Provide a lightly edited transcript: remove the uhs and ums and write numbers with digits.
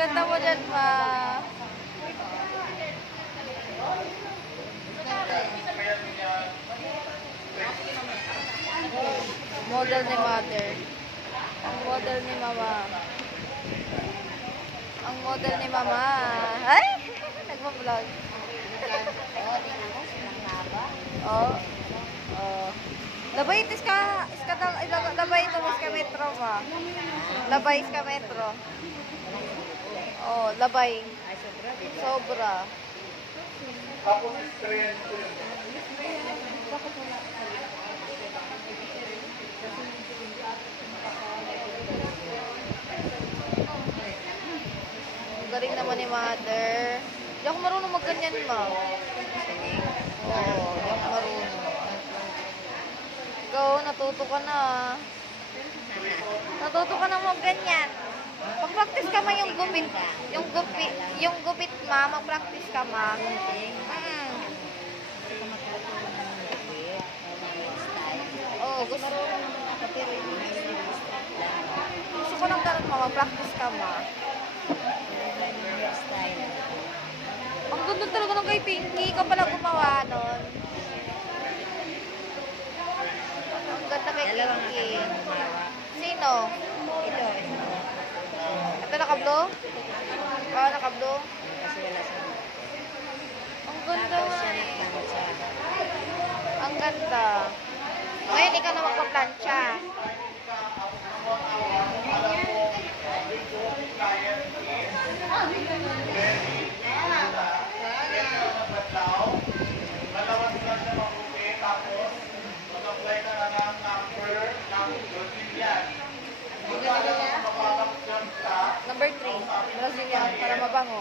ganda mo dyan, ma. Model ni mother. Ang model ni mama. Ang model ni mama. Ay! Nagpa-vlog. Oh. Oh. Labay ito labay ito mas ka metro ba? Labay ka metro. Oh, labay. Sobra. Galing naman ni mother. Hindi ako marunong magganyan, ma. Oo, hindi ako marunong. Ikaw, natuto ka na. Natuto ka na magganyan. Mag-practice ka ma yung gupit. Yung gupit, ma. Mag-practice ka, ma. Oo, gusto ko lang ganun, ma. Mag-practice ka, ma. Ang ganda talaga ng kay Pinky. Ikaw pala gumawa nun. Ang ganda kay Pinky. Sino? Ito. Ito naka-blue? Oo, naka-blue. Kasi wala sa Ang ganda tapos nga yan eh. nagplansya. Ang ganda. Ngayon, ikaw na magpa-plancha. Number 3, Brazilian, para mabango.